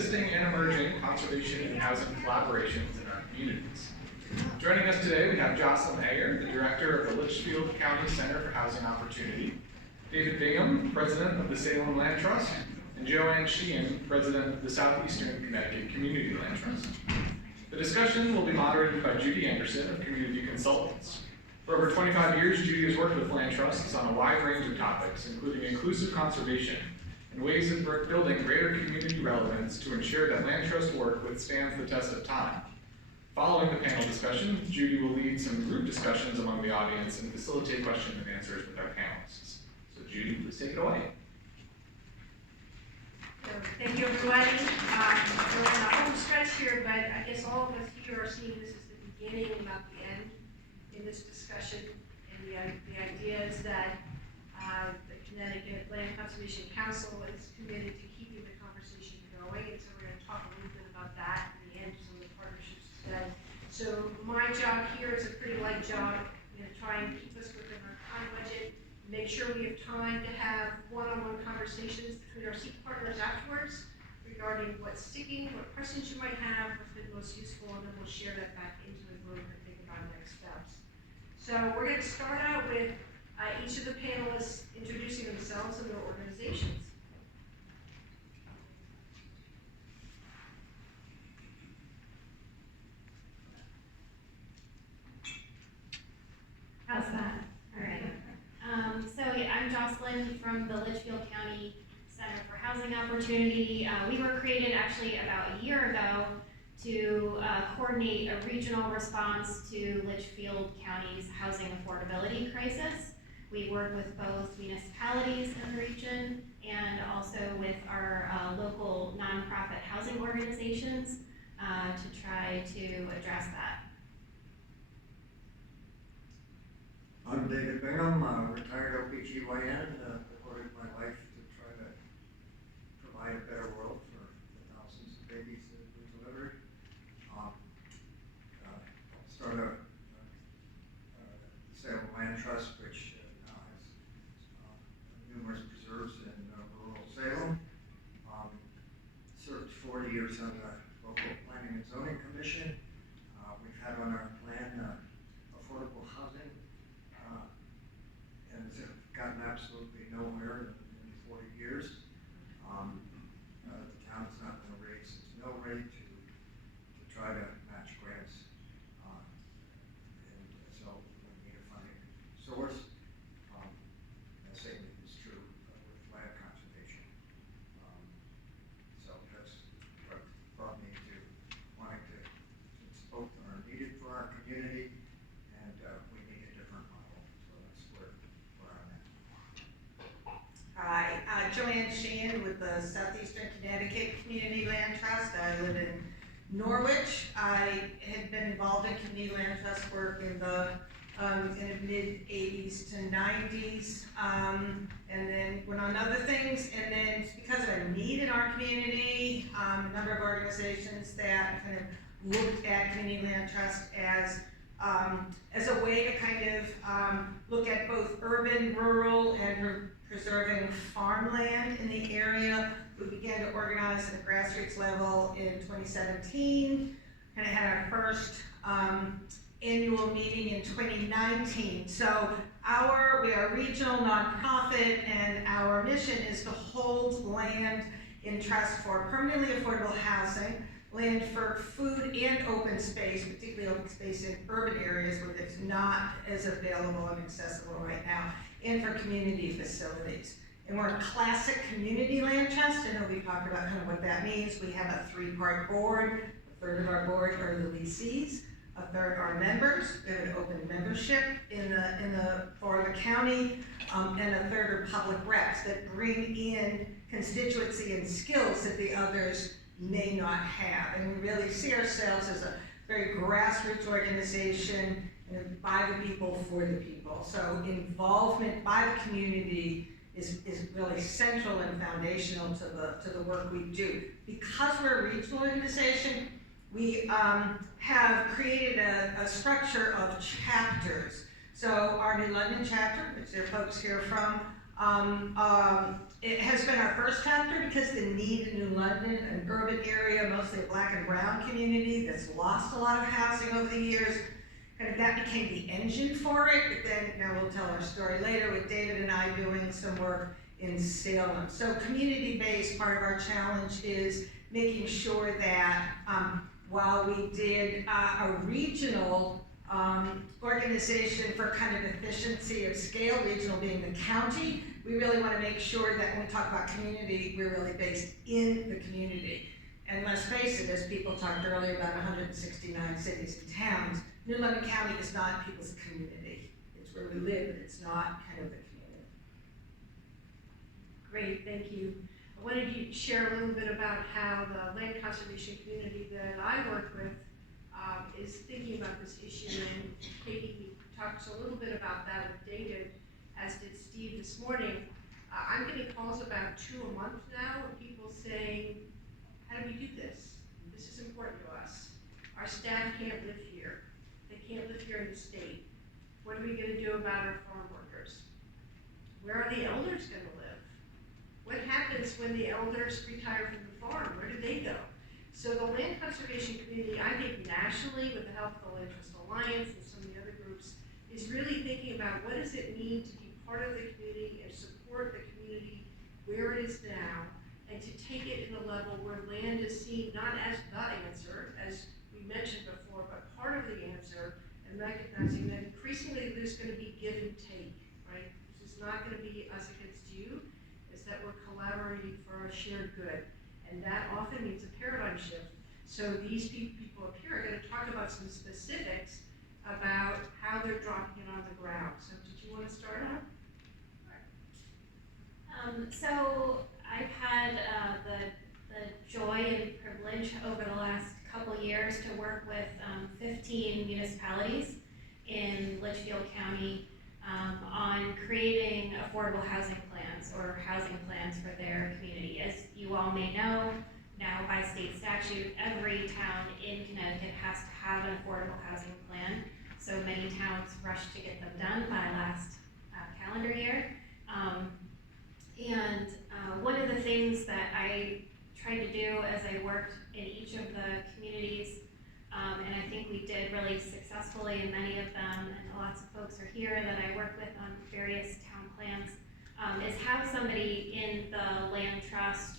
existing and emerging conservation and housing collaborations in our communities. Joining us today, we have Jocelyn Ayer, the director of the Litchfield County Center for Housing Opportunity, David Bingham, president of the Salem Land Trust, and Joanne Sheehan, president of the Southeastern Connecticut Community Land Trust. The discussion will be moderated by Judy Anderson of Community Consultants. For over 25 years, Judy has worked with land trusts on a wide range of topics, including inclusive conservation and ways of building greater community relevance to ensure that land trust work withstands the test of time. Following the panel discussion, Judy will lead some group discussions among the audience and facilitate questions and answers with our panelists. So Judy, please take it away. Thank you, everybody. We're in the home stretch here, but I guess all of us here are seeing this as the beginning and not the end in this discussion. And the idea is that the Connecticut Land Conservation Council is committed to keeping the conversation going, and so we're going to talk a little bit about that in the end, some of the partnerships today. So my job here is a pretty light job. I'm going to try and keep us within our time budget, make sure we have time to have one-on-one conversations between our seat partners afterwards regarding what's sticking, what questions you might have, what's been most useful, and then we'll share that back into the group and think about next steps. So we're going to start out with each of the panelists introducing themselves and their organizations. How's that? All right. I'm Jocelyn from the Litchfield County Center for Housing Opportunity. We were created actually about a year ago to coordinate a regional response to Litchfield County's housing affordability crisis. We work with both municipalities in the region and also with our local nonprofit housing organizations to try to address that. I'm David Bingham, retired OBGYN, devoted my life to try to provide a better world for the thousands of babies that we delivered. Started the Salem Land Trust, which now has numerous preserves in rural Salem. Served 40 years on the local Planning and Zoning Commission. We've had on our plan affordable housing. And it's gotten absolutely nowhere in 40 years. The town's not going to raise its mill rate to try to match grants. And so we need a funding source. The same is true with land conservation. So that's what brought me to wanting to, since both are needed for our community, and we need a different model. So that's where I'm at. Hi, Joanne Sheehan with the Southeastern Connecticut Community Land Trust. I live in Norwich. I had been involved in community land trust work in the mid-80s to 90s, and then went on other things, and then because of a need in our community, a number of organizations that kind of looked at community land trust as a way to kind of look at both urban, rural, and preserving farmland in the area. We began to organize at the grassroots level in 2017, and had our first annual meeting in 2019. So we are a regional nonprofit, and our mission is to hold land in trust for permanently affordable housing, land for food and open space, particularly open space in urban areas where it's not as available and accessible right now, and for community facilities. And we're a classic community land trust, and we talk about kind of what that means. We have a three-part board. A third of our board are the leasees, a third are members. We have an open membership for the county, and a third are public reps that bring in constituency and skills that the others may not have. And we really see ourselves as a very grassroots organization, and by the people, for the people. So involvement by the community is really central and foundational to the work we do. Because we're a regional organization, we have created a structure of chapters. So our New London chapter, which there are folks here from, It has been our first chapter because the need in New London, an urban area, mostly a black and brown community that's lost a lot of housing over the years, kind of that became the engine for it. But then, now we'll tell our story later with David and I doing some work in Salem. So community-based, part of our challenge is making sure that while we did a regional organization for kind of efficiency of scale, regional being the county, we really want to make sure that when we talk about community, we're really based in the community. And let's face it, as people talked earlier about 169 cities and towns, New London County is not people's community. It's where we live, but it's not kind of the community. Great, thank you. I wanted you to share a little bit about how the land conservation community that I work with is thinking about this issue. And Katie talked a little bit about that with David, as did Steve this morning. I'm getting calls about 2 a month now of people saying, how do we do this? This is important to us. Our staff can't live here. They can't live here in the state. What are we gonna do about our farm workers? Where are the elders gonna live? What happens when the elders retire from the farm? Where do they go? So the land conservation community, I think nationally, with the help of the Land Trust Alliance and some of the other groups, is really thinking about what does it mean to be part of the community and support the community where it is now, and to take it in a level where land is seen not as the answer, as we mentioned before, but part of the answer, and recognizing that increasingly there's gonna be give and take, right? This is not gonna be us against you, it's that we're collaborating for a shared good. And that often means a paradigm shift. So these people up here are gonna talk about some specifics about how they're dropping it on the ground. So did you wanna start out? So I've had the joy and privilege over the last couple years to work with 15 municipalities in Litchfield County on creating affordable housing plans or housing plans for their community. As you all may know, now by state statute, every town in Connecticut has to have an affordable housing plan. So many towns rush to get them done by last calendar year. One of the things that I tried to do as I worked in each of the communities, and I think we did really successfully in many of them, and lots of folks are here that I work with on various town plans, is have somebody in the land trust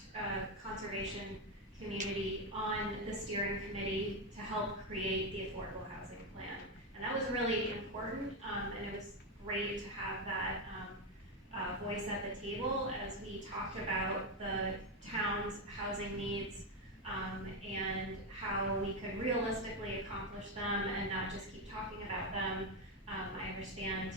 conservation community on the steering committee to help create the affordable housing plan. And that was really important, and it was great to have that voice at the table as we talked about the town's housing needs and how we could realistically accomplish them and not just keep talking about them. I understand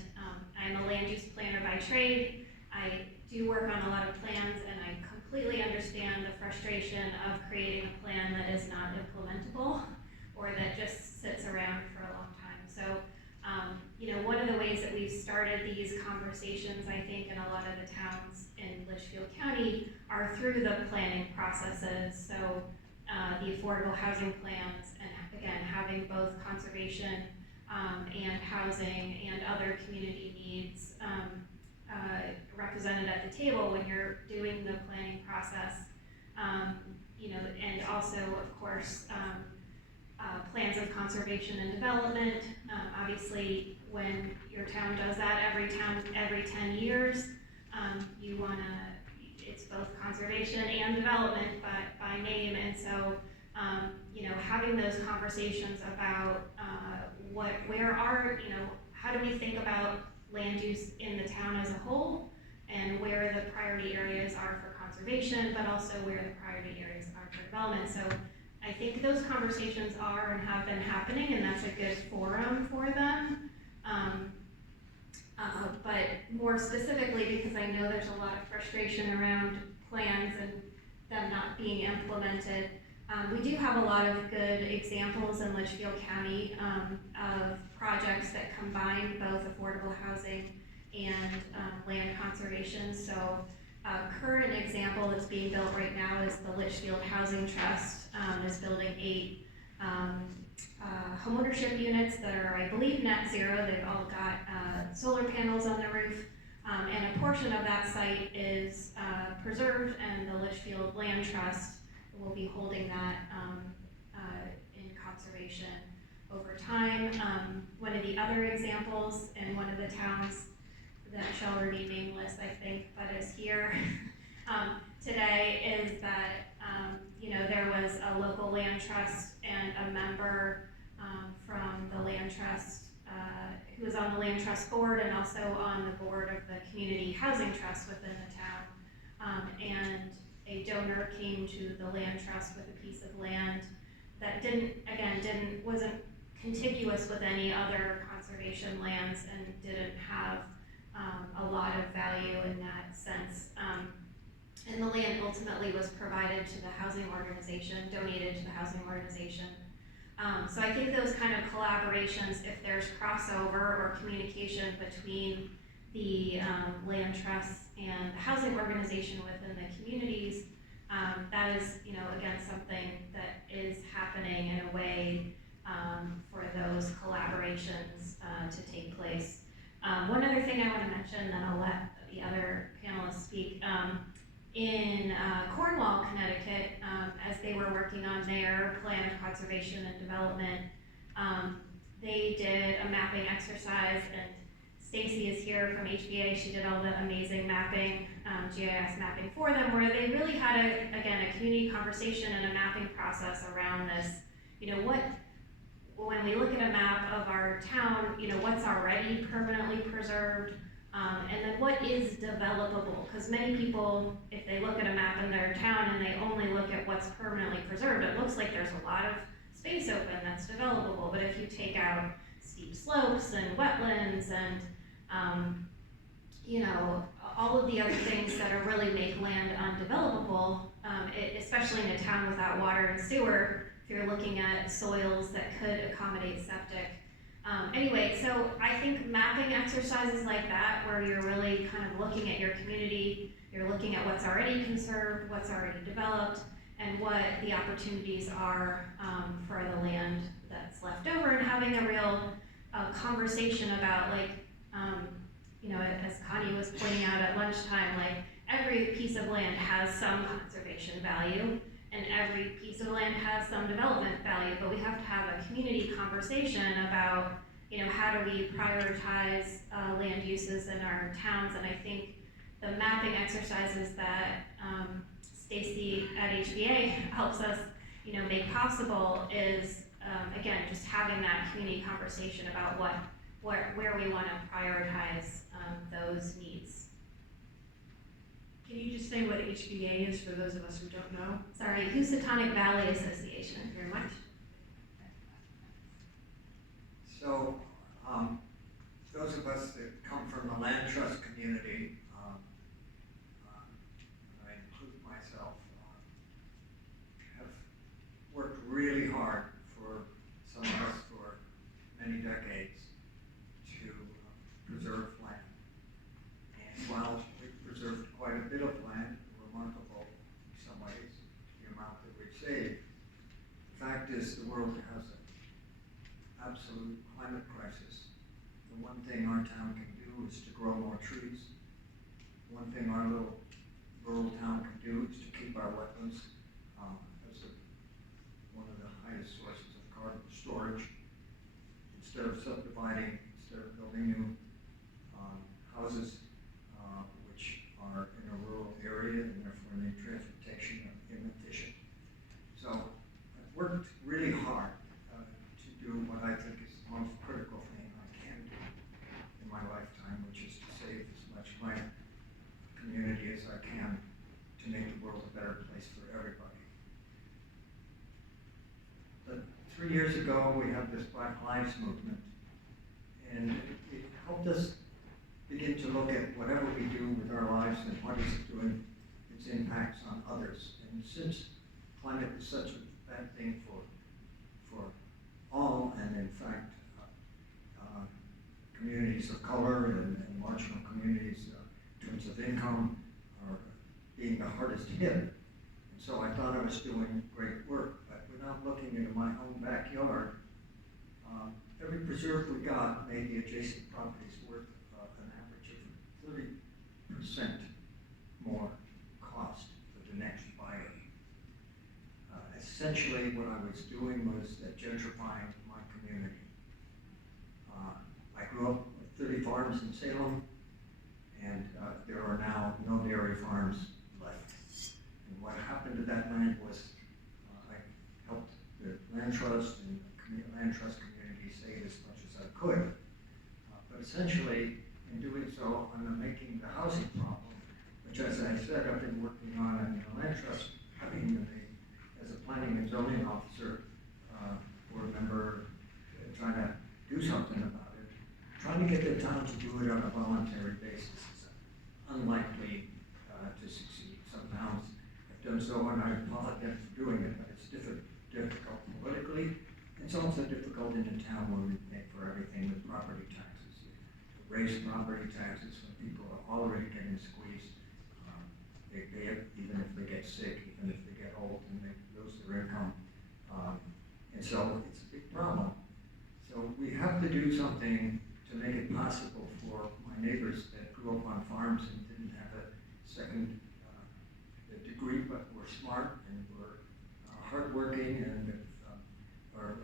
I'm a land use planner by trade. I do work on a lot of plans, and I completely understand the frustration of creating a plan that is not implementable or that just sits around for a long time. So, one of the ways that we've started these conversations, I think, in a lot of the towns in Litchfield County are through the planning processes. So, the affordable housing plans, and again, having both conservation and housing and other community needs represented at the table when you're doing the planning process, and also, of course, plans of conservation and development. Obviously, when your town does that every 10 years, you want to, it's both conservation and development by name, and so, having those conversations about how do we think about land use in the town as a whole, and where the priority areas are for conservation, but also where the priority areas are for development. So I think those conversations are and have been happening, and that's a good forum for them. But more specifically, because I know there's a lot of frustration around plans and them not being implemented, we do have a lot of good examples in Litchfield County of projects that combine both affordable housing and land conservation. So a current example that's being built right now is the Litchfield Housing Trust is building 8 homeownership units that are, I believe, net zero. They've all got solar panels on the roof. And a portion of that site is preserved, and the Litchfield Land Trust will be holding that in conservation over time. One of the other examples in one of the towns that shall remain nameless, I think, but is here today, is that there was a local land trust and a member from the land trust who was on the land trust board and also on the board of the community housing trust within the town. And a donor came to the land trust with a piece of land that wasn't contiguous with any other conservation lands and didn't have a lot of value in that sense. And the land ultimately was provided to the housing organization, donated to the housing organization. So I think those kind of collaborations, if there's crossover or communication between the land trusts and the housing organization within the communities, that is, again, something that is happening in a way for those collaborations to take place. One other thing I want to mention, then I'll let the other panelists speak. In Cornwall, Connecticut, as they were working on their plan of conservation and development, they did a mapping exercise, and Stacy is here from HBA. She did all the amazing mapping, GIS mapping for them, where they really had a community conversation and a mapping process around this. When we look at a map of our town, what's already permanently preserved, and then what is developable? Because many people, if they look at a map in their town and they only look at what's permanently preserved, it looks like there's a lot of space open that's developable. But if you take out steep slopes and wetlands and all of the other things that are really make land undevelopable, especially in a town without water and sewer, if you're looking at soils that could accommodate septic. Anyway, so I think mapping exercises like that, where you're really kind of looking at your community, you're looking at what's already conserved, what's already developed, and what the opportunities are for the land that's left over, and having a real conversation about, as Connie was pointing out at lunchtime, every piece of land has some conservation value, and every piece of land has some development value, but we have to have a community conversation about, how do we prioritize land uses in our towns. And I think the mapping exercises that Stacy at HBA helps us, make possible is, again, just having that community conversation about where we want to prioritize those needs. Can you just say what HBA is for those of us who don't know? Sorry, Housatonic Valley Association. Thank you very much. So, those of us that come from the land trust community, and I include myself, have worked really hard for some of us for many decades to preserve land. And while we've preserved quite a bit of land, remarkable in some ways, the amount that we've saved, the fact is the world has an absolute climate crisis. The one thing our town can do is to grow more trees. One thing our little rural town can do is to keep our wetlands as one of the highest sources of carbon storage. Instead of subdividing, instead of building new houses, which are in a rural area and therefore need transportation inefficient. So I've worked really hard to do what I think is the most critical thing I can do in my lifetime, which is to save as much my community as I can to make the world a better place for everybody. But 3 years ago, we had this Black Lives Movement, and it helped us begin to look at whatever we do with our lives and what is it doing, its impacts on others. And since climate is such a bad thing for all, and in fact, communities of color and marginal communities in terms of income are being the hardest hit. And so I thought I was doing great work, but without looking into my own backyard, every preserve we got made the adjacent properties worth an average of 30% more cost for the next buyer. Essentially, what I was doing was gentrifying my community. I grew up with 30 farms in Salem, and there are now no dairy farms left. And what happened to that land was I helped the land trust and land trust community save as much as I could. But essentially, in doing so, I'm making the housing problem, which, as I said, I've been working on in the land trust, as a planning and zoning officer, board member, trying to do something about it. Trying to get the town to do it on a voluntary basis is unlikely to succeed. Some towns have done so, and I apologize for doing it, but it's difficult politically. It's also difficult in a town where we pay for everything with property taxes. Raise property taxes when people are already getting squeezed. They pay it even if they get sick, even if they get old and they lose their income. And so it's a big problem. So we have to do something to make it possible for my neighbors that grew up on farms and didn't have a second degree, but were smart and were hardworking and are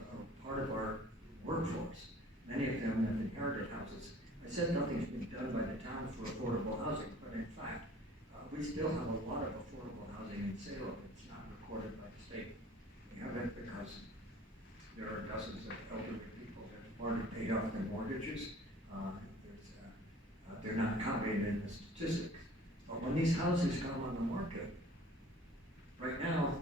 part of our workforce. Many of them have inherited houses. I said nothing's been done by the town for affordable housing, but in fact, we still have a lot of affordable housing in Salem. It's not recorded by the state. We have it because there are dozens of elderly people that have already paid off their mortgages. They're not counted in the statistics. But when these houses come on the market, right now,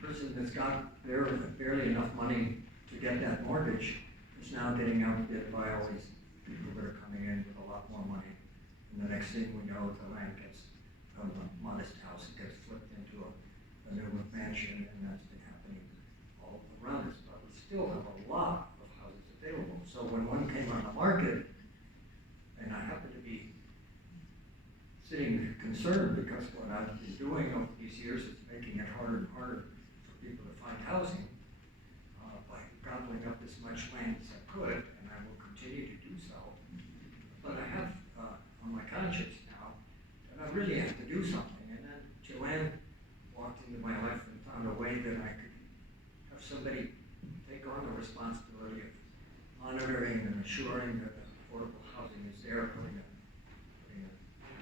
the person that's got barely enough money to get that mortgage is now getting outbid by all these people that are coming in with a lot more money. And the next thing we know, the land gets, from a modest house, it gets flipped into a new mansion, and that's been happening all around us. But we still have a lot of houses available. So when one came on the market, and I happen to be sitting concerned because what I've been doing over these years is making it harder and harder for people to find housing by gobbling up as much land as I could, and I will continue to do so. But I have on my conscience now that I really have to do something. And then Joanne walked into my life and found a way that I could have somebody take on the responsibility of monitoring and assuring that the affordable housing is there, putting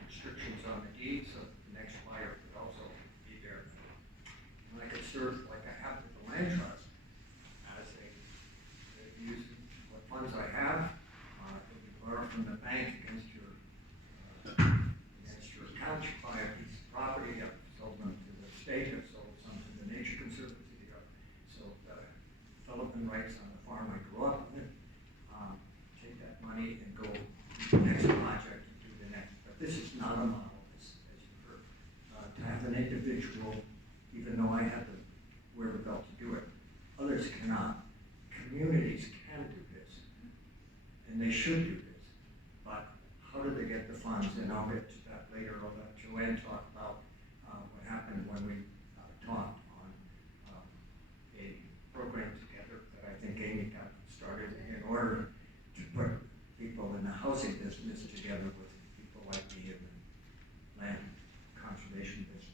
restrictions on the deed so that the next buyer could also be there. And I could serve like I have with the land trust as use what funds I have, if you borrow from the bank against your account, you buy a piece of property, I've sold them to the state, I've sold some to the Nature Conservancy, I've sold development rights on the farm I grew up with. Take that money and go to the next project and do the next. But this is not a model, as you've heard. To have an individual, even though I have the wherewithal to do it, others cannot. Communities can do this, and they should do this. But how do they get the funds? And I'll get to that later. I'll let Joanne talk about what happened when we talked on a program together that I think Amy got started in order to put people in the housing business together with people like me in the land conservation business.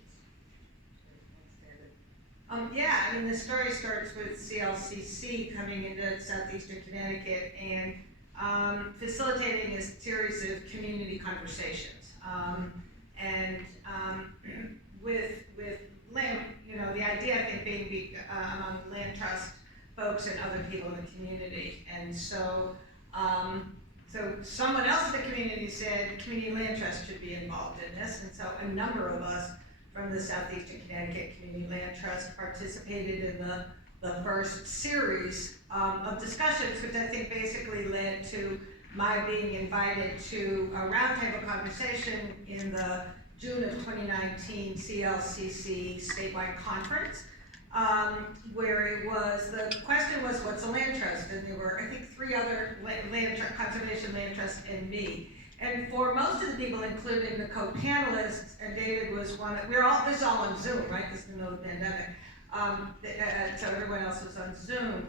Yeah, I mean, the story starts with CLCC coming into southeastern Connecticut and facilitating a series of community conversations. With land, the idea, I think, being among land trust folks and other people in the community. And so, so someone else in the community said community land trust should be involved in this. And so a number of us from the Southeastern Connecticut Community Land Trust participated in the first series of discussions, which I think basically led to my being invited to a roundtable conversation in the June of 2019 CLCC statewide conference, where it was, the question was, what's a land trust? And there were, I think, 3 other conservation land trusts and me. And for most of the people, including the co-panelists, and David was one, this is all on Zoom, right? This is the middle of the pandemic. So everyone else was on Zoom.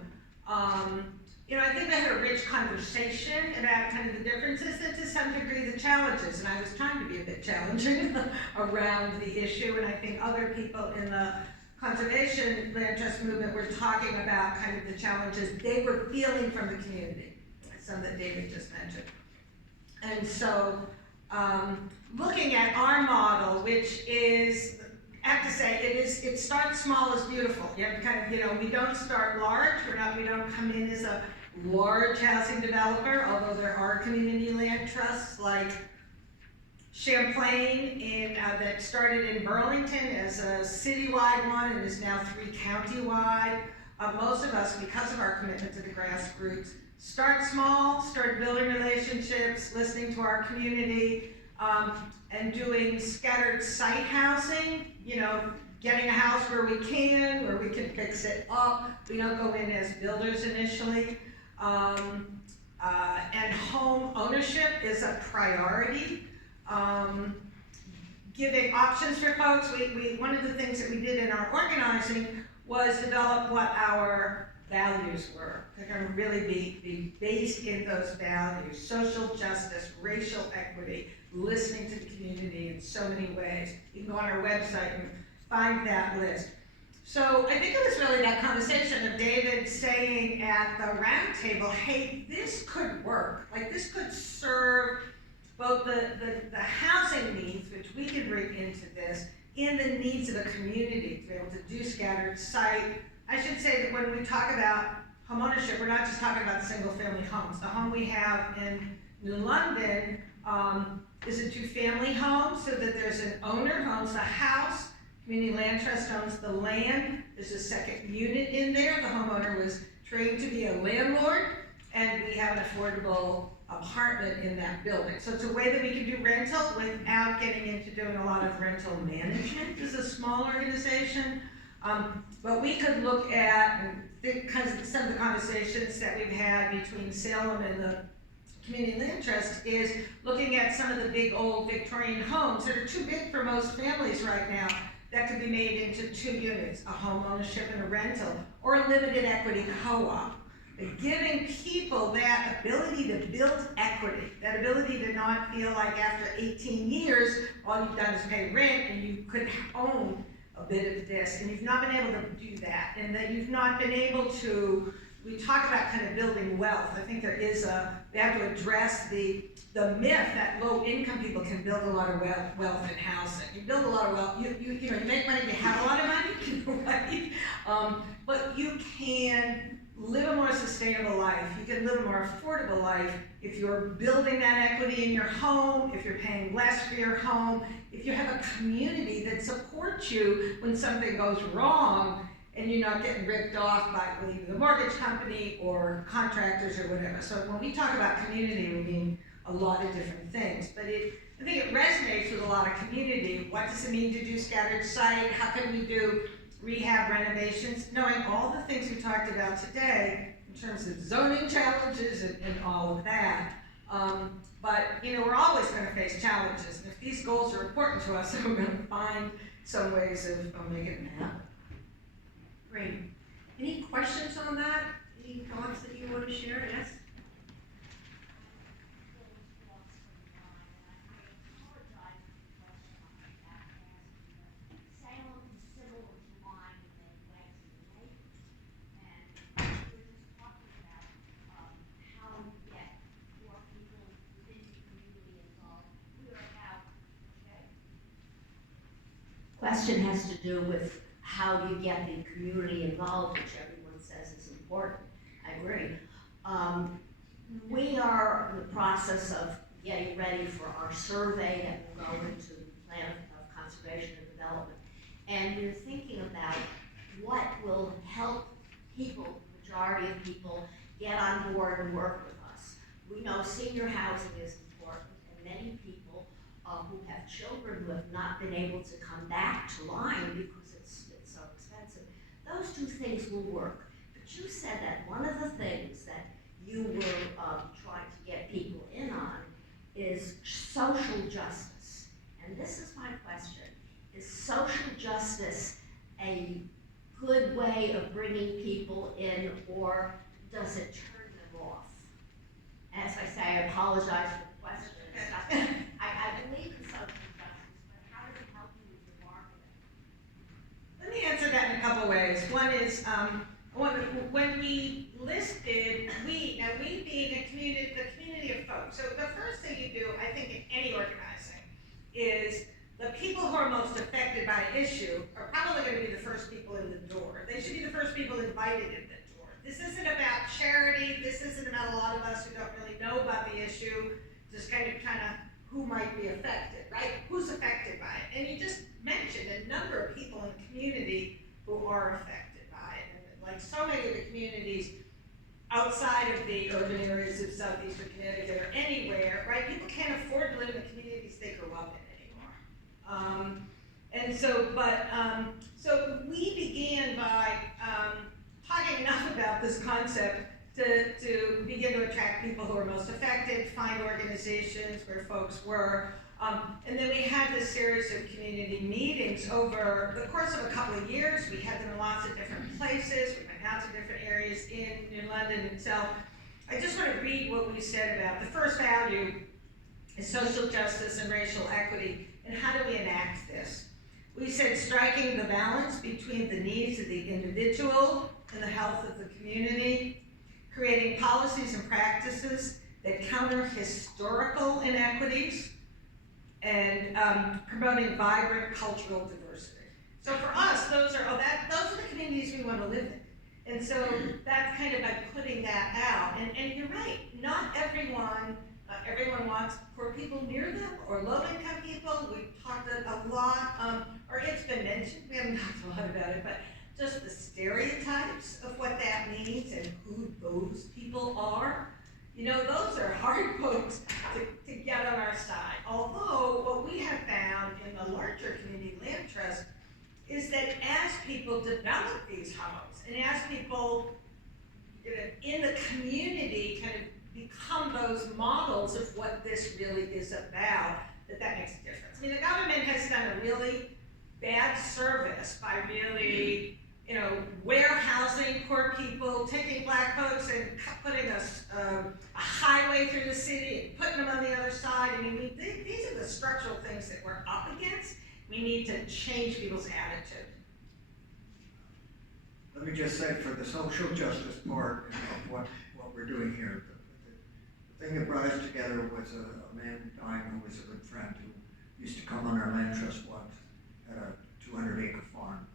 I think we had a rich conversation about kind of the differences and to some degree the challenges, and I was trying to be a bit challenging around the issue, and I think other people in the conservation land trust movement were talking about kind of the challenges they were feeling from the community, some that David just mentioned. And so, looking at our model, which is, I have to say, it starts small is beautiful. You have to kind of, we don't start large, we don't come in as a large housing developer, although there are community land trusts like Champlain that started in Burlington as a citywide one and is now 3 countywide. Most of us, because of our commitment to the grassroots, start small, start building relationships, listening to our community, and doing scattered site housing, getting a house where we can fix it up. We don't go in as builders initially. And home ownership is a priority. Giving options for folks. One of the things that we did in our organizing was develop what our values were. They're going to really be based in those values: social justice, racial equity, listening to the community in so many ways. You can go on our website and find that list. So I think it was really that conversation of David saying at the round table, hey, this could work. Like, this could serve both the housing needs, which we can bring into this, and the needs of a community to be able to do scattered site. I should say that when we talk about homeownership, we're not just talking about single family homes. The home we have in New London is a 2-family home, so that there's an owner who owns the house. Community Land Trust owns the land. There's a second unit in there. The homeowner was trained to be a landlord, and we have an affordable apartment in that building. So it's a way that we can do rental without getting into doing a lot of rental management. This is a small organization, but we could look at, because some of the conversations that we've had between Salem and the Community Land Trust is looking at some of the big old Victorian homes that are too big for most families right now, that could be made into 2 units, a home ownership and a rental, or a limited equity co-op. Giving people that ability to build equity, that ability to not feel like after 18 years, all you've done is pay rent and you could own a bit of this, and you've not been able to do that, and that you've not been able to, we talk about kind of building wealth. I think we have to address the myth that low-income people can build a lot of wealth in housing. You build a lot of wealth, you make money, you have a lot of money, right? But you can live a more sustainable life. You can live a more affordable life if you're building that equity in your home, if you're paying less for your home, if you have a community that supports you when something goes wrong, and you're not getting ripped off by either the mortgage company or contractors or whatever. So when we talk about community, we mean a lot of different things. But I think it resonates with a lot of community. What does it mean to do scattered site? How can we do rehab renovations? Knowing all the things we talked about today in terms of zoning challenges and all of that. But we're always going to face challenges. And if these goals are important to us, then we're going to find some ways of making them happen. Great. Any questions on that? Any thoughts that you want to share? Yes? Question has to do with how you get the community involved, which everyone says is important. I agree. We are in the process of getting ready for our survey that will go into the plan of conservation and development. And we're thinking about what will help people, the majority of people, get on board and work with us. We know senior housing is important, and many people who have children who have not been able to come back to Lyme because it's so expensive. Those 2 things will work. But you said that one of the things that you were trying to get people in on is social justice. And this is my question. Is social justice a good way of bringing people in, or does it turn them off. As I say, I apologize for the question and stuff. I believe in social justice, but how does it help you with your marketing? Let me answer that in a couple ways. One is, when we listed, we being the community of folks. So the first thing you do, I think, in any organizing is the people who are most affected by an issue are probably going to be the first people in the door. They should be the first people invited in the door. This isn't about charity. This isn't about a lot of us who don't really know about the issue, just kind of who might be affected, right? Who's affected by it? And you just mentioned a number of people in the community who are affected by it. And like so many of the communities outside of the urban areas of southeastern Connecticut or anywhere, right? People can't afford to live in the communities they grew up in anymore. So we began by talking enough about this concept to begin to attract people who are most affected, find organizations where folks were, and then we had this series of community meetings over the course of a couple of years. We had them in lots of different places. We went out to different areas in London itself. I just want to read what we said about the first value is social justice and racial equity, and how do we enact this? We said striking the balance between the needs of the individual and the health of the community, creating policies and practices that counter historical inequities, and promoting vibrant cultural diversity. So for us, those are the communities we want to live in. And so that's kind of by putting that out. And you're right, not everyone wants poor people near them or low-income people. We've talked a lot, or it's been mentioned, we haven't talked a lot about it, but just the stereotypes of what that means and who those people are. You know, those are hard folks to get on our side. Although what we have found in the larger community land trust is that as people develop these homes and as people in the community kind of become those models of what this really is about, that makes a difference. I mean, the government has done a really bad service by really, warehousing poor people, taking black folks and putting a highway through the city and putting them on the other side. I mean, these are the structural things that we're up against. We need to change people's attitude. Let me just say, for the social justice part of what we're doing here, the thing that brought us together was a man dying who was a good friend who used to come on our land trust once, had a 200-acre farm,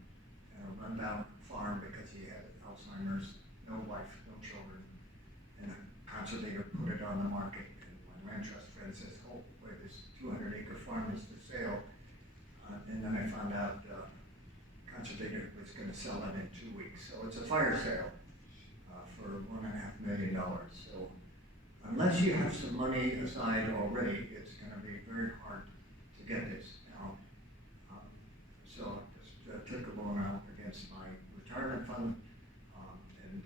and a rundown farm because he had Alzheimer's, no wife, no children, and a conservator put it on the market, and my land trust friend says, oh, boy, this 200-acre farm is for sale, and then I found out conservator was going to sell it in 2 weeks, so it's a fire sale for $1.5 million. So unless you have some money aside already, it's going to be very hard to get this now. So I just took a loan out against my retirement fund and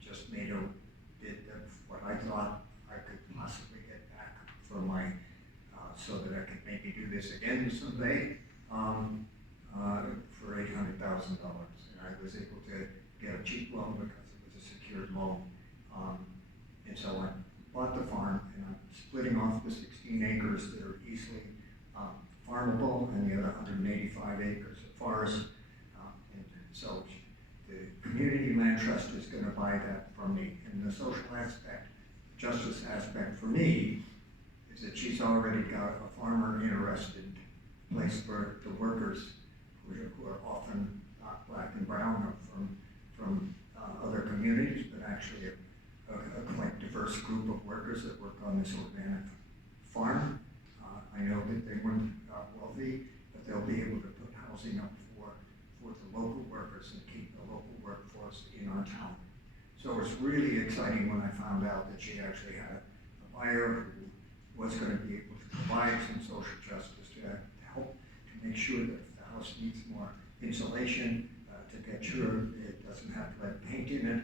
just made a bid of what I thought I could possibly get back for my, so that I could maybe do this again someday for $800,000. And I was able to get a cheap loan because it was a secured loan. And so I bought the farm, and I'm splitting off the 16 acres that are easily farmable, and the other 185 acres of forest. And so the community land trust is going to buy that from me. And the social aspect, justice aspect for me, is that she's already got a farmer interested place for the workers who are often not black and brown or from other communities, but actually a quite diverse group of workers that work on this organic farm. I know that they weren't wealthy, but they'll be able to put housing up for the local workers and keep the local workforce in our town. So it was really exciting when I found out that she actually had a buyer who was going to be able to provide some social justice to help to make sure that if the house needs more insulation, to get sure it doesn't have lead paint in it,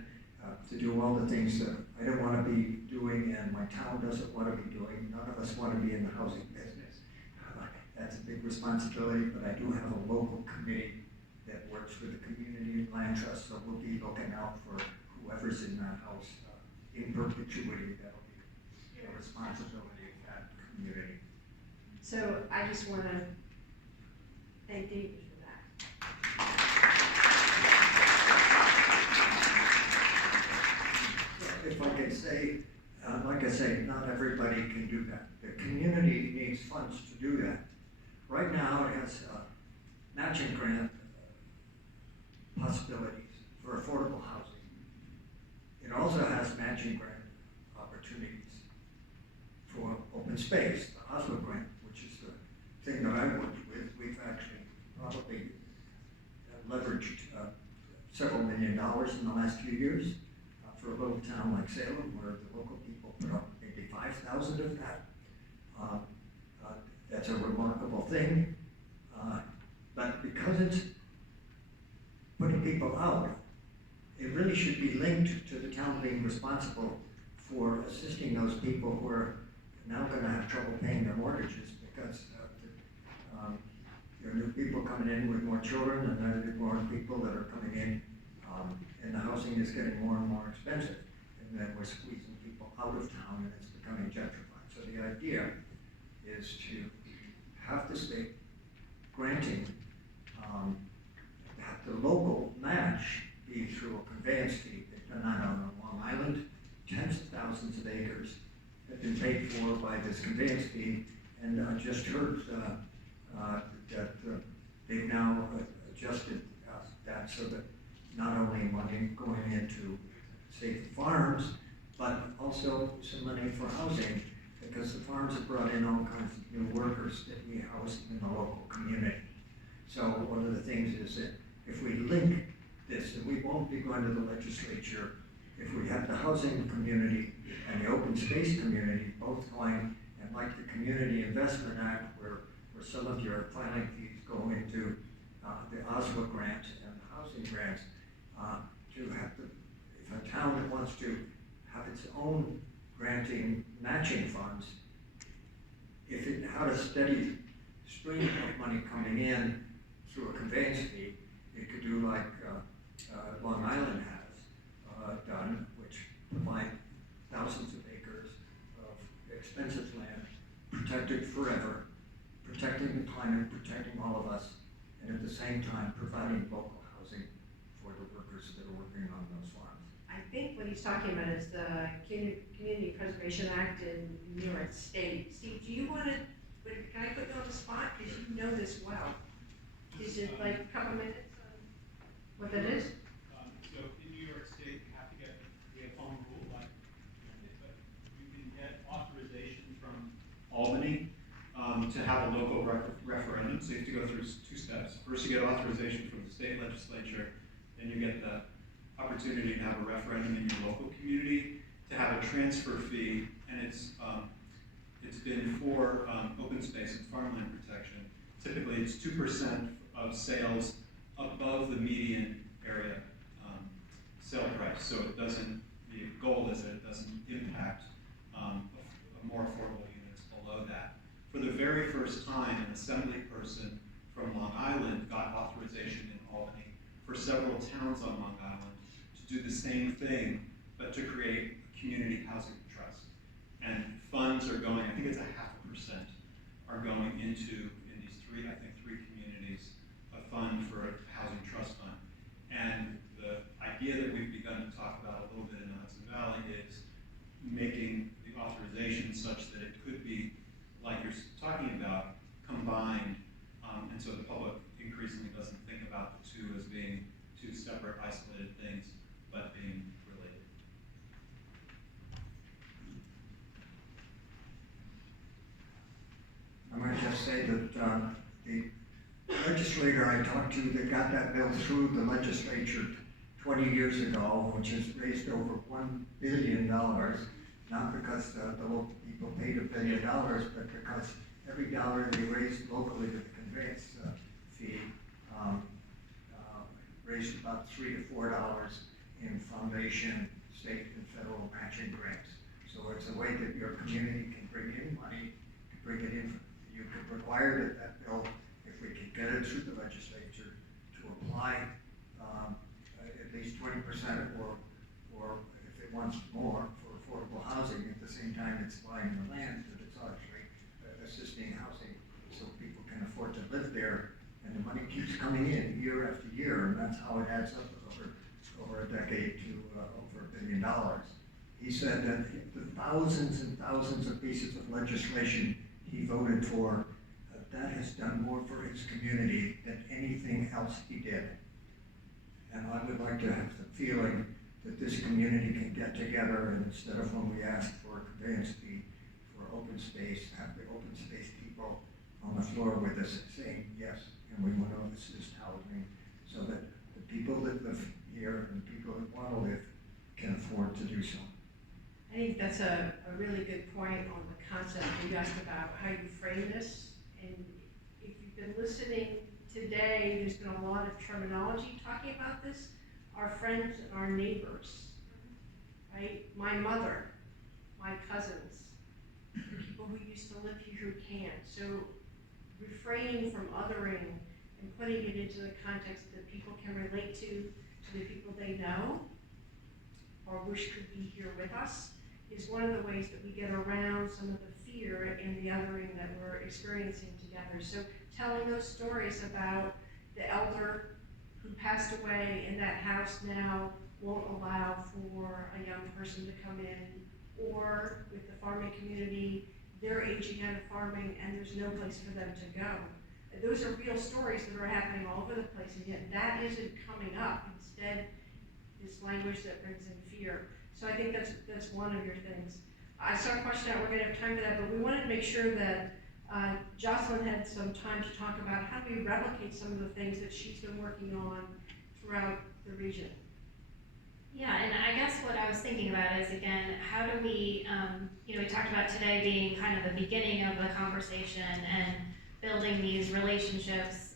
to do all the things that I don't want to be doing and my town doesn't want to be doing. None of us want to be in the housing business. That's a big responsibility, but I do have a local committee that works with the community land trust, so we'll be looking out for whoever's in that house in perpetuity, that'll be the responsibility of that community. So I just want to thank David for that. If I can say, like I say, not everybody can do that. The community needs funds to do that. Right now, it has matching grant possibilities for affordable housing. It also has matching grant opportunities for open space, the Oslo grant, which is the thing that I worked with. We've actually probably leveraged several $1 million in the last few years for a little town like Salem, where the local people put up maybe 5,000 of that. That's a remarkable thing. But because it's putting people out, it really should be linked to the town being responsible for assisting those people who are now going to have trouble paying their mortgages because there are new people coming in with more children, and there are more people that are coming in, and the housing is getting more and more expensive. And then we're squeezing people out of town, and it's becoming gentrified. So the idea is to have the state granting that the local match be through a conveyance fee. They've done that on Long Island. Tens of thousands of acres have been paid for by this conveyance fee, and I just heard that they've now adjusted that so that not only money going into safe farms, but also some money for housing, because the farms have brought in all kinds of new workers that we house in the local community. So one of the things is that if we link this, and we won't be going to the legislature, if we have the housing community and the open space community both going, and like the Community Investment Act, where some of your filing fees go into the OSWA grant and the housing grants, to have the, if a town that wants to have its own granting matching funds, if it had a steady stream of money coming in through a conveyance fee, it could do like Long Island has done, which provide thousands of acres of expensive land, protected forever, protecting the climate, protecting all of us, and at the same time providing local housing for the workers that are working on those farms. I think what he's talking about is the Community Preservation Act in New York State. Steve, do you want to, can I put you on the spot? Because you know this well. Is it like a couple minutes on what that is? So in New York State, you have to get the home rule, but you can get authorization from Albany to have a local referendum. So you have to go through two steps. First, you get authorization from the state legislature, then you get the opportunity to have a referendum in your local community, to have a transfer fee, and it's been for open space and farmland protection. Typically, it's 2% of sales above the median area sale price. So it doesn't, the goal is that it doesn't impact more affordable units below that. For the very first time, an assembly person from Long Island got authorization in Albany for several towns on Long Island to do the same thing, but to create a community housing trust. And funds are going, I think it's 0.5%, are going into, in these three communities, a fund for a housing trust fund. And the idea that we've begun to talk about a little bit in Hudson Valley is making the authorization such that it could be, like you're talking about, combined, and so the public increasingly doesn't think about the two as being two separate, isolated things, but being related. I might just say that the legislator I talked to that got that bill through the legislature 20 years ago, which has raised over $1 billion, not because the local people paid $1 billion, but because every dollar they raised locally with the conveyance fee raised about $3 to $4 in foundation, state, and federal matching grants. So it's a way that your community can bring in money, bring it in. You could require that bill, if we can get it through the legislature, to apply at least 20% or if it wants more for it's buying the land, but it's actually assisting housing so people can afford to live there. And the money keeps coming in year after year, and that's how it adds up over a decade to over $1 billion. He said that the thousands and thousands of pieces of legislation he voted for, that has done more for his community than anything else he did. And I would like to have the feeling that this community can get together, and instead of when we ask for a conveyance fee for open space, have the open space people on the floor with us saying yes, and we want to assist housing so that the people that live here and the people that want to live can afford to do so. I think that's a really good point on the concept you asked about how you frame this. And if you've been listening today, there's been a lot of terminology talking about this. Our friends and our neighbors, right? My mother, my cousins, people who used to live here who can't. So refraining from othering and putting it into the context that people can relate to the people they know or wish could be here with us is one of the ways that we get around some of the fear and the othering that we're experiencing together. So telling those stories about the elder who passed away in that house now won't allow for a young person to come in, or with the farming community, they're aging out of farming and there's no place for them to go. Those are real stories that are happening all over the place, and yet that isn't coming up. Instead, this language that brings in fear. So I think that's one of your things. I saw a question out, we're gonna have time for that, but we wanted to make sure that Jocelyn had some time to talk about how do we replicate some of the things that she's been working on throughout the region. Yeah, and I guess what I was thinking about is, again, how do we, we talked about today being kind of the beginning of the conversation and building these relationships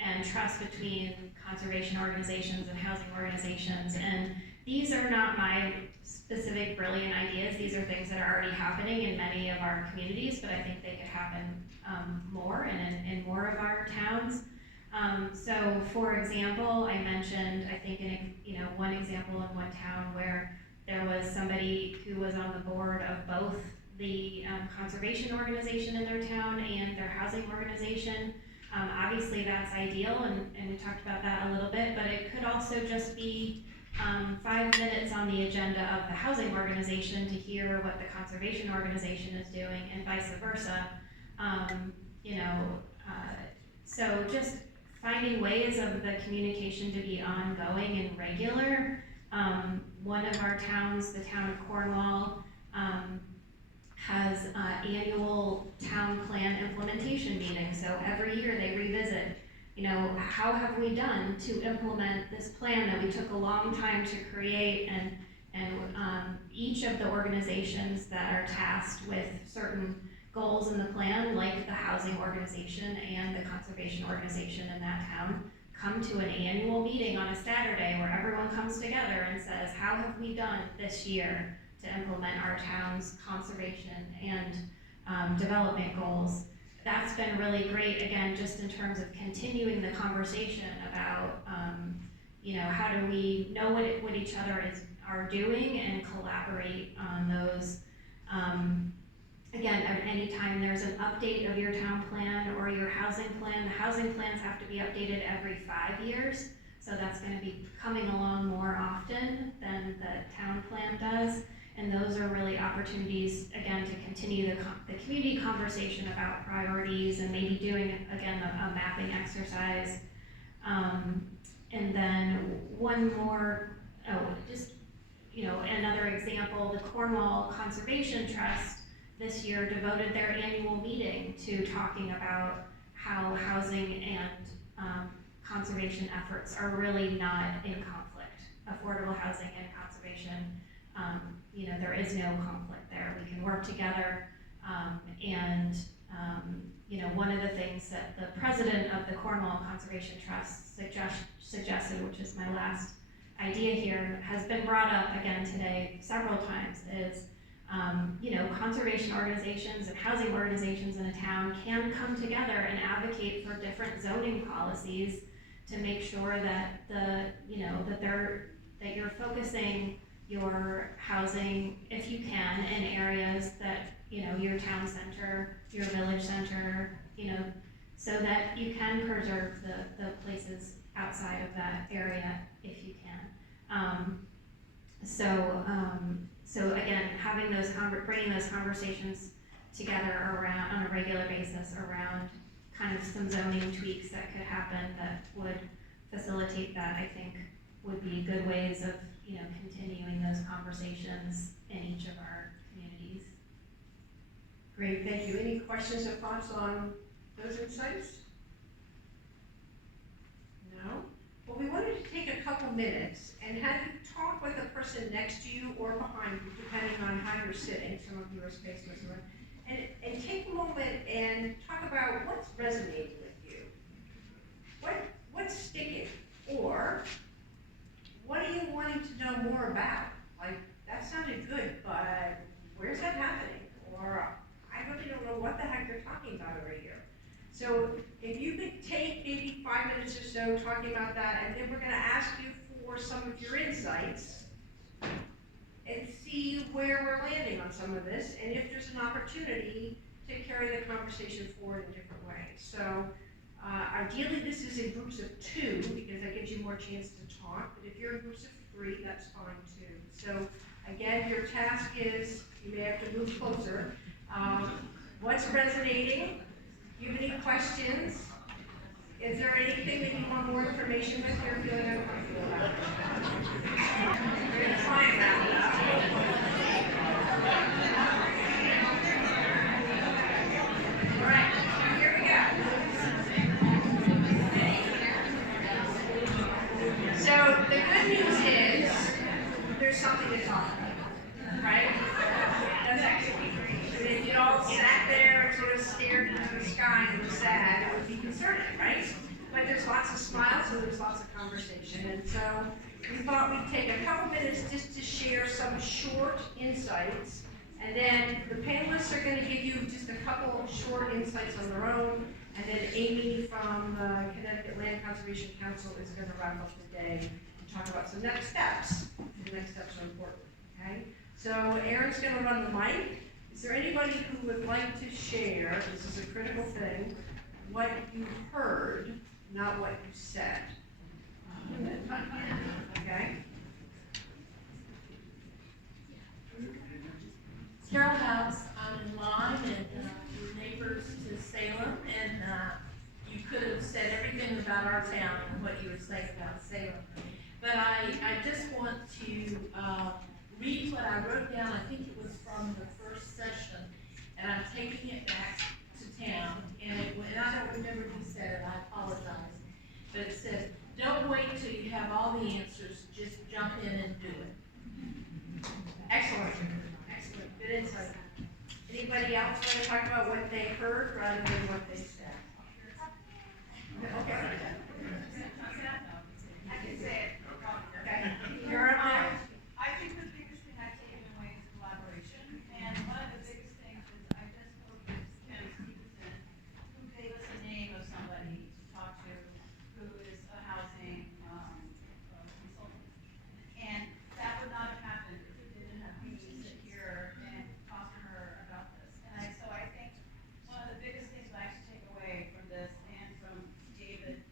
and trust between conservation organizations and housing organizations. And these are not my specific brilliant ideas. These are things that are already happening in many of our communities, but I think they could happen more and in more of our towns. So for example, I mentioned, I think one example in one town where there was somebody who was on the board of both the conservation organization in their town and their housing organization. Obviously that's ideal, and we talked about that a little bit, but it could also just be 5 minutes on the agenda of the housing organization to hear what the conservation organization is doing, and vice versa. So just finding ways of the communication to be ongoing and regular. One of our towns, the town of Cornwall, has annual town plan implementation meetings. So every year they revisit, how have we done to implement this plan that we took a long time to create, and each of the organizations that are tasked with certain goals in the plan, like the housing organization and the conservation organization in that town, come to an annual meeting on a Saturday where everyone comes together and says, how have we done this year to implement our town's conservation and development goals? That's been really great, again, just in terms of continuing the conversation about, how do we know what each other are doing and collaborate on those. Again, anytime there's an update of your town plan or your housing plan, the housing plans have to be updated every 5 years. So that's going to be coming along more often than the town plan does. And those are really opportunities, again, to continue the community conversation about priorities and maybe doing, again, a mapping exercise. And then one more, another example, the Cornwall Conservation Trust this year devoted their annual meeting to talking about how housing and conservation efforts are really not in conflict. Affordable housing and conservation, there is no conflict there. We can work together, one of the things that the president of the Cornwall Conservation Trust suggested, which is my last idea here, has been brought up again today several times, is conservation organizations and housing organizations in a town can come together and advocate for different zoning policies to make sure that that you're focusing your housing, if you can, in areas that, your town center, your village center, so that you can preserve the places outside of that area if you can. So again, having bringing those conversations together around, on a regular basis, around kind of some zoning tweaks that could happen that would facilitate that, I think would be good ways of, continuing those conversations in each of our communities. Great, thank you. Any questions or thoughts on those insights? No? Well, we wanted to take a couple minutes and have you talk with the person next to you or behind you, depending on how you're sitting. Some of you are space listeners. And take a moment and talk about what's resonating with you. What's sticking? Or what are you wanting to know more about? Like, that sounded good, but where's that happening? Or I really don't know what the heck you're talking about over here. So if you could take maybe 5 minutes or so talking about that, and then we're gonna ask you for some of your insights and see where we're landing on some of this, and if there's an opportunity to carry the conversation forward in different ways. So ideally this is in groups of 2, because that gives you more chance to talk, but if you're in groups of 3, that's fine too. So again, your task is, you may have to move closer. What's resonating? Do you have any questions? Is there anything that you want more information with you're feeling uncomfortable about? We're gonna try and wrap it up. All right, here we go. So the good news is there's something to talk about, right? That's actually great. If you all sat there and sort of stared into the sky and were sad, it would be concerning, right? But there's lots of smiles and there's lots of conversation. And so we thought we'd take a couple minutes just to share some short insights. And then the panelists are going to give you just a couple short insights on their own. And then Amy from the Connecticut Land Conservation Council is going to wrap up the day and talk about some next steps. The next steps are important, okay? So Erin's going to run the mic. Is there anybody who would like to share, this is a critical thing, what you heard, not what you said? Okay? Carol House, I'm in Lyme, and we're neighbors to Salem, and you could have said everything about our town and what you were saying about Salem. But I just want to read what I wrote down. I think it was from the first session, and I'm taking it back to town. And I don't remember who said it, I apologize. But it says, don't wait till you have all the answers, just jump in and do it. Excellent. Excellent. Good insight. Anybody else want to talk about what they heard rather than what they said? Okay. I can say it. Okay. You're up there. I think the biggest thing I've taken away is collaboration, and one of the biggest things is I just spoke with Ken Stevenson, who gave us a name of somebody to talk to, who is a housing consultant. And that would not have happened if we didn't have me sit here and talk to her about this. And so I think one of the biggest things I should take away from this and from David,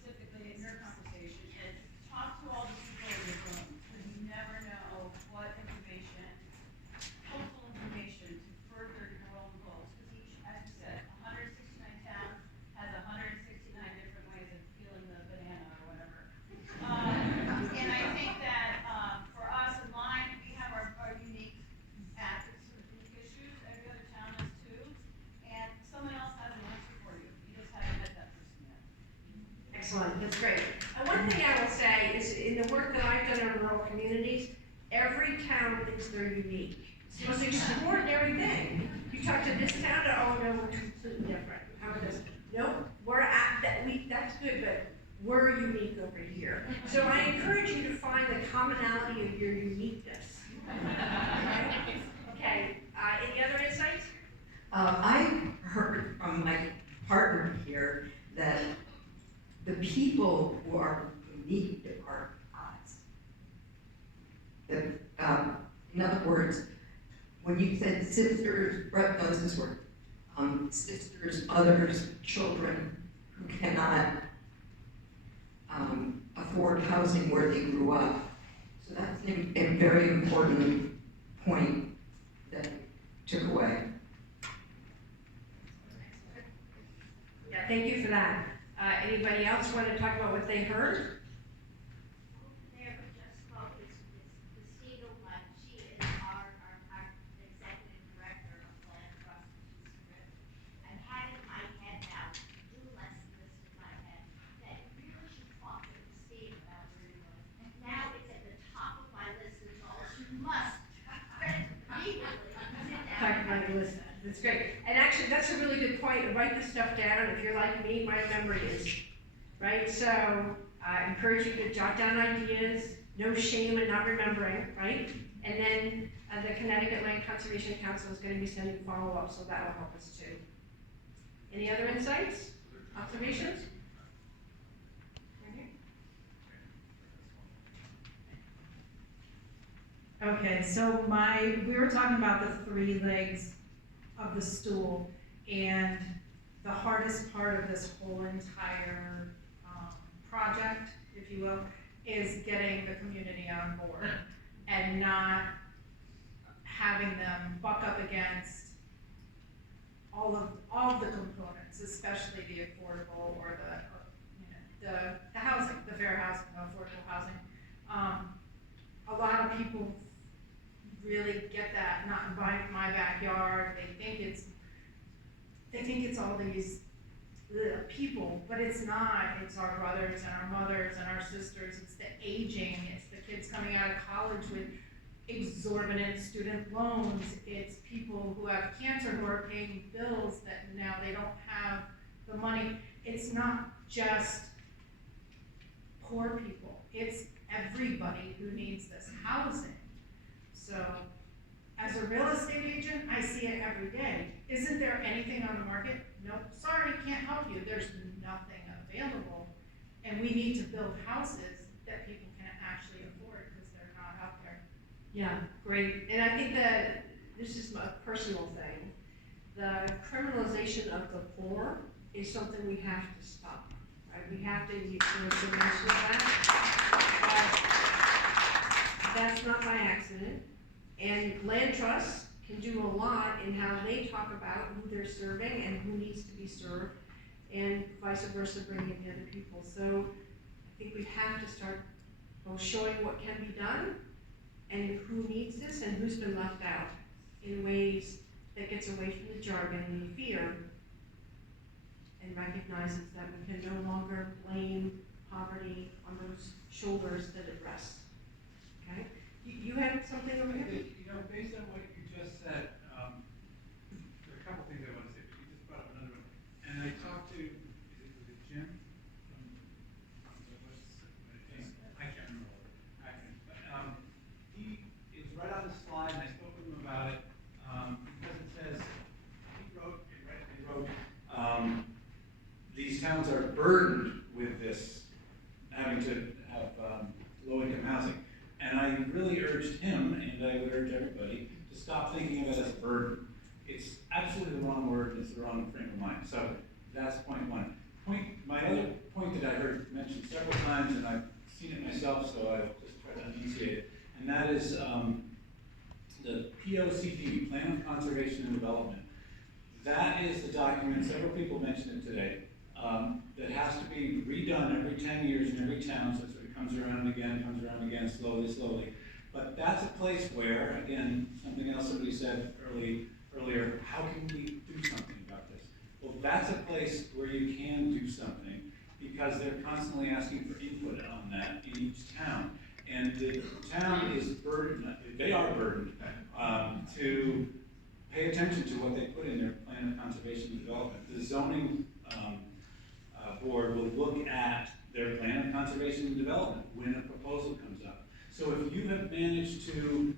specifically in your conversation, is talk to all the people in the room, because you never know what information, helpful information to further your own goals. Because each, as you said, 169 towns has 169 different ways of peeling the banana or whatever. And I think that for us in Lyme, we have our unique aspects, unique issues. Every other town does too. And someone else has an answer for you. You just haven't met that person yet. Excellent, that's great. And one thing I will say is in the work that I've done in rural communities, every town thinks they're unique. It's the most extraordinary thing. You talk to this town, oh no, we're completely different. How about this? Nope, we're at that, that's good, but we're unique over here. So I encourage you to find the commonality of your uniqueness. Okay, any other insights? I heard from my partner here that the people who are unique are us. that, in other words, when you said sisters, those were, sisters, others, children who cannot, afford housing where they grew up. So that's a very important point that I took away. Yeah, thank you for that. Anybody else want to talk about what they heard? There just spoke is Christina White. She is our executive director of Land Trust, which is terrific. I've had it in my head now, do-less list in my head, that you really should talk to Christine about where you're going. And now it's at the top of my list of goals. You must immediately sit down. Talk about your list. That's great. And actually, that's a really good point. Write this stuff down. If you're like me, my memory is, right? So I encourage you to jot down ideas. No shame in not remembering, right? And then the Connecticut Land Conservation Council is going to be sending follow-up, so that will help us too. Any other insights? Observations? Okay, so we were talking about the 3 legs of the stool, and the hardest part of this whole entire project, if you will, is getting the community on board and not having them buck up against all of the components, especially the affordable or the housing, the fair housing, the affordable housing. A lot of people really get that, not in my backyard. They think it's all these people, but it's not. It's our brothers and our mothers and our sisters. It's the aging. It's the kids coming out of college with exorbitant student loans. It's people who have cancer who are paying bills that now they don't have the money. It's not just poor people. It's everybody who needs this housing. So, as a real estate agent, I see it every day. Isn't there anything on the market? Nope, sorry, can't help you. There's nothing available. And we need to build houses that people can actually afford because they're not out there. Yeah, great. And I think that this is a personal thing. The criminalization of the poor is something we have to stop, right? We have to use the mention of that. But that's not by accident. And land trusts can do a lot in how they talk about who they're serving and who needs to be served, and vice versa, bringing in the other people. So I think we have to start both showing what can be done and who needs this and who's been left out in ways that gets away from the jargon and the fear and recognizes that we can no longer blame poverty on those shoulders that it rests. Okay? You had something over here? You know, based on what you just said, there are a couple things I want to say, but you just brought up another one. And I talked to, was it Jim? I can't remember what acronym, but he is right on the slide, and I spoke with him about it, because it says, he wrote, these towns are burdened with this, having to have low-income housing. And I really urged him, and I would urge everybody, to stop thinking of it as a burden. It's absolutely the wrong word, and it's the wrong frame of mind. So that's point one. My other point that I heard mentioned several times, and I've seen it myself, so I'll just try to enunciate it, and that is the POCD, Plan of Conservation and Development. That is the document, several people mentioned it today, that has to be redone every 10 years in every town, so it comes around again, slowly. But that's a place where, again, something else somebody said earlier, how can we do something about this? Well, that's a place where you can do something, because they're constantly asking for input on that in each town. And the town is burdened, they are burdened to pay attention to what they put in their Plan of Conservation and Development. The zoning board will look at their Plan of Conservation and Development when a proposal comes up. So if you have managed to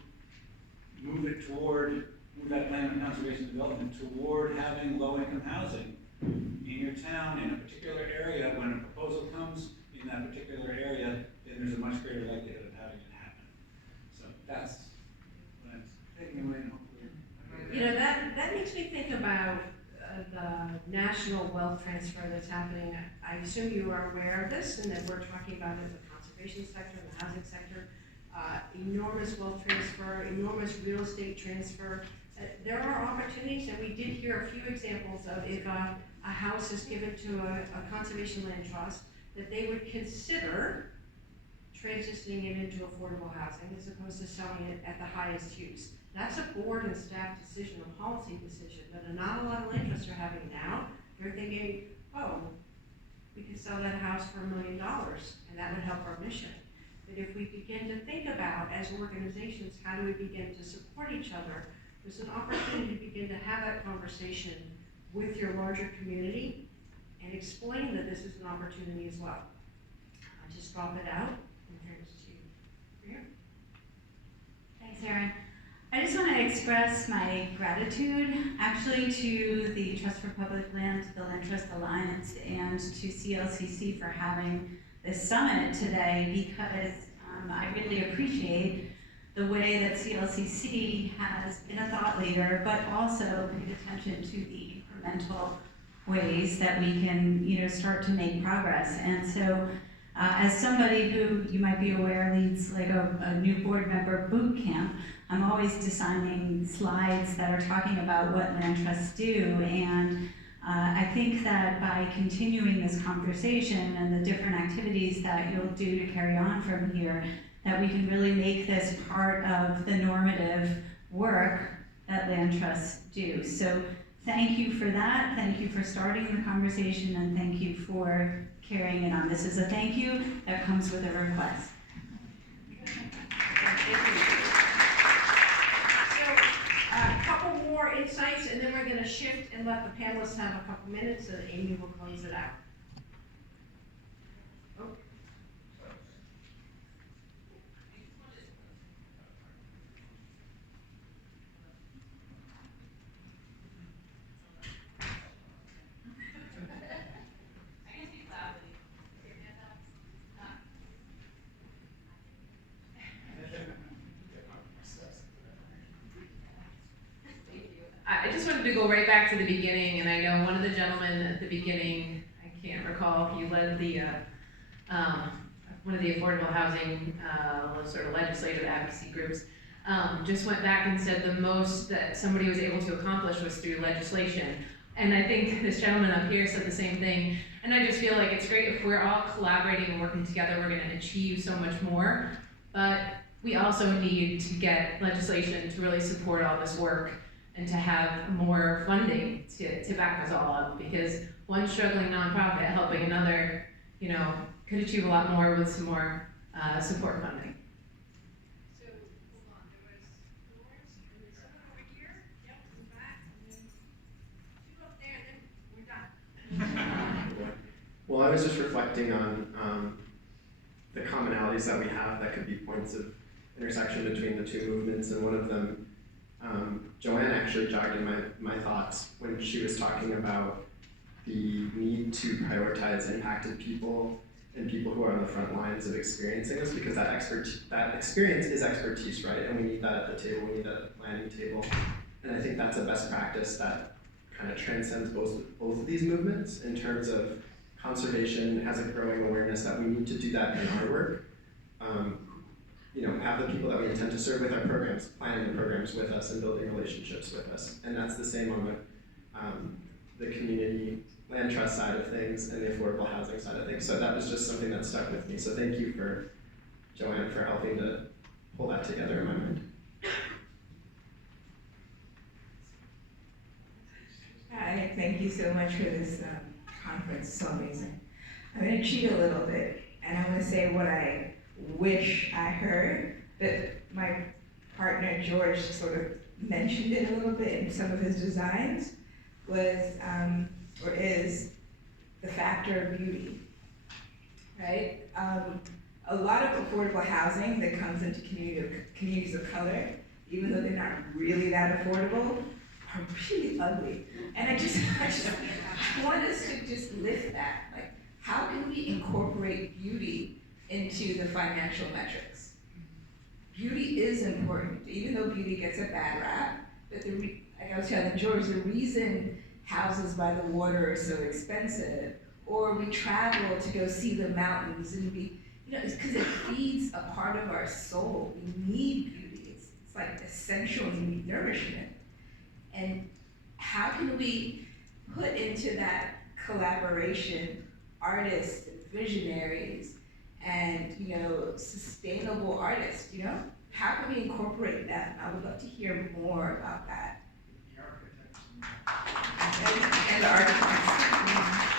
move that Plan of Conservation and Development toward having low-income housing in your town, in a particular area, when a proposal comes in that particular area, then there's a much greater likelihood of having it happen. So that's what I'm taking away and hopefully. You know, that makes me think about the national wealth transfer that's happening. I assume you are aware of this, and that we're talking about it in the conservation sector, and the housing sector. Enormous wealth transfer, enormous real estate transfer. There are opportunities, and we did hear a few examples of if a house is given to a conservation land trust, that they would consider transitioning it into affordable housing as opposed to selling it at the highest use. That's a board and staff decision, a policy decision, but not a lot of land trusts are having now. They're thinking, oh, we could sell that house for $1 million, and that would help our mission. But if we begin to think about, as organizations, how do we begin to support each other, there's an opportunity to begin to have that conversation with your larger community and explain that this is an opportunity as well. I just drop it out, and here's to you. Thanks, Erin. I just want to express my gratitude actually to the Trust for Public Land, the Land Trust Alliance, and to CLCC for having this summit today, because I really appreciate the way that CLCC has been a thought leader, but also paid attention to the incremental ways that we can, start to make progress. And so, as somebody who you might be aware leads like a new board member boot camp, I'm always designing slides that are talking about what land trusts do, and I think that by continuing this conversation and the different activities that you'll do to carry on from here, that we can really make this part of the normative work that land trusts do. So thank you for that, thank you for starting the conversation, and thank you for carrying it on. This is a thank you that comes with a request. A couple more insights, and then we're going to shift and let the panelists have a couple minutes, and Amy will close it out. Oh. I just wanted to go right back to the beginning, and I know one of the gentlemen at the beginning, I can't recall if you led the, one of the affordable housing, sort of legislative advocacy groups, just went back and said the most that somebody was able to accomplish was through legislation. And I think this gentleman up here said the same thing, and I just feel like it's great if we're all collaborating and working together, we're gonna achieve so much more, but we also need to get legislation to really support all this work and to have more funding to back us all up, because one struggling nonprofit helping another, could achieve a lot more with some more support funding. So, hold on, there was Lawrence, and then someone over here, yep, in the back, and then two up there, and then we're done. Well, I was just reflecting on the commonalities that we have that could be points of intersection between the two movements, and one of them, Joanne actually jogged in my thoughts when she was talking about the need to prioritize impacted people and people who are on the front lines of experiencing this, because that experience is expertise, right? And we need that at the table, we need that at the planning table. And I think that's a best practice that kind of transcends both of these movements in terms of conservation has a growing awareness that we need to do that in our work. Have the people that we intend to serve with our programs, planning the programs with us and building relationships with us. And that's the same on the community land trust side of things and the affordable housing side of things. So that was just something that stuck with me. So thank you for Joanne for helping to pull that together in my mind. Hi, thank you so much for this conference, it's so amazing. I'm gonna cheat a little bit, and I'm gonna say what I wish I heard, but my partner George sort of mentioned it a little bit in some of his designs, was, or is, the factor of beauty, right? A lot of affordable housing that comes into communities of color, even though they're not really that affordable, are really ugly. And I just want us to just lift that. Like, how can we incorporate beauty into the financial metrics? beauty is important, even though beauty gets a bad rap. But like I was telling George, the reason houses by the water are so expensive, or we travel to go see the mountains and it's because it feeds a part of our soul. We need beauty. It's like essential nourishment. And how can we put into that collaboration artists and visionaries and, sustainable artists, How can we incorporate that? I would love to hear more about that. The architects. And the architects.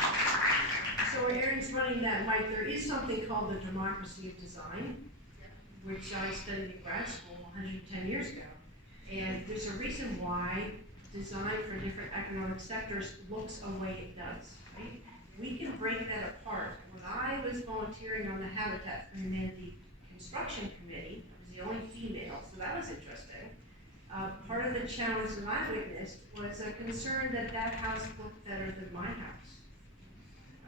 So Erin's running that mic. There is something called the democracy of design, which I studied in grad school 110 years ago. And there's a reason why design for different economic sectors looks a way it does, right? We can break that apart. When I was volunteering on the Habitat for Humanity Construction Committee, I was the only female, so that was interesting. Part of the challenge that I witnessed was a concern that that house looked better than my house,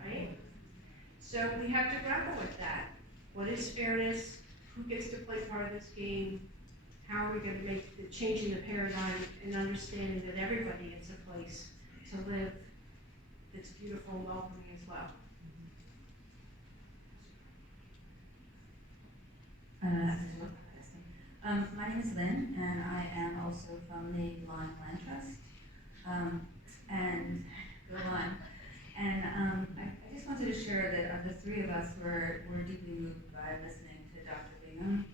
right? So we have to grapple with that. What is fairness? Who gets to play part of this game? How are we going to make the changing the paradigm and understanding that everybody gets a place to live that's beautiful and welcoming as well? My name is Lynn, and I am also from the Lime Land Trust. And I just wanted to share that of the three of us, we're deeply moved by listening to Dr. Bingham.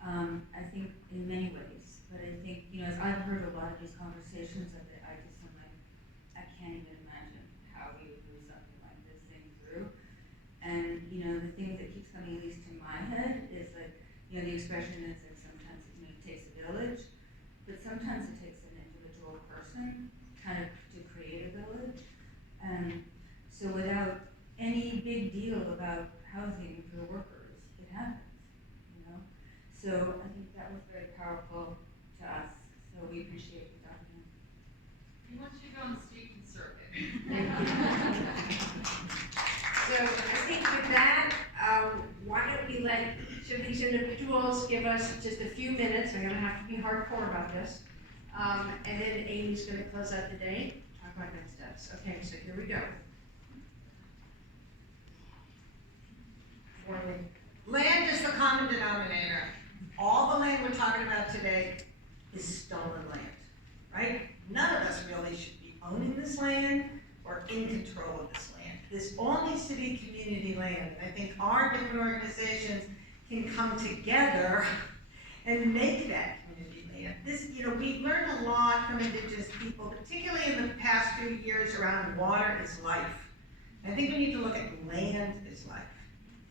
I think in many ways, but I think, as I've heard a lot of these conversations of it, I'm like, I can't even imagine how we would move something like this thing through. And, the thing that keeps coming at least to my head is like, the expression is that sometimes it takes a village, but sometimes it takes an individual person kind of to create a village. And so without any big deal about housing for workers, it happens. So I think that was very powerful to us, so we appreciate the document. He wants you to go on the student circuit. So I think with that, why don't we should these individuals give us just a few minutes, I'm gonna have to be hardcore about this, and then Amy's gonna close out the day, talk about next steps. Okay, so here we go. Land is the common denominator. All the land we're talking about today is stolen land, right? None of us really should be owning this land or in control of this land. This all needs to be community land. And I think our different organizations can come together and make that community land. We've learned a lot from Indigenous people, particularly in the past few years around water is life. I think we need to look at land is life.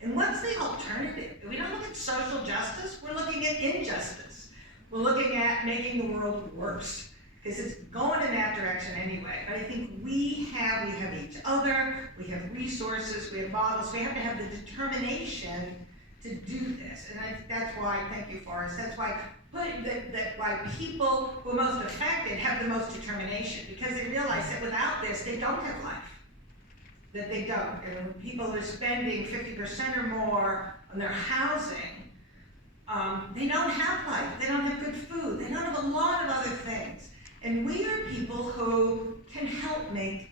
And what's the alternative? We don't look at social justice, we're looking at injustice. We're looking at making the world worse, because it's going in that direction anyway. But I think we have each other, we have resources, we have models, we have to have the determination to do this. And that's why, thank you, Forrest, that's why why people who are most affected have the most determination, because they realize that without this, they don't have life. That they don't. And when people are spending 50% or more on their housing, they don't have life, they don't have good food, they don't have a lot of other things. And we are people who can help make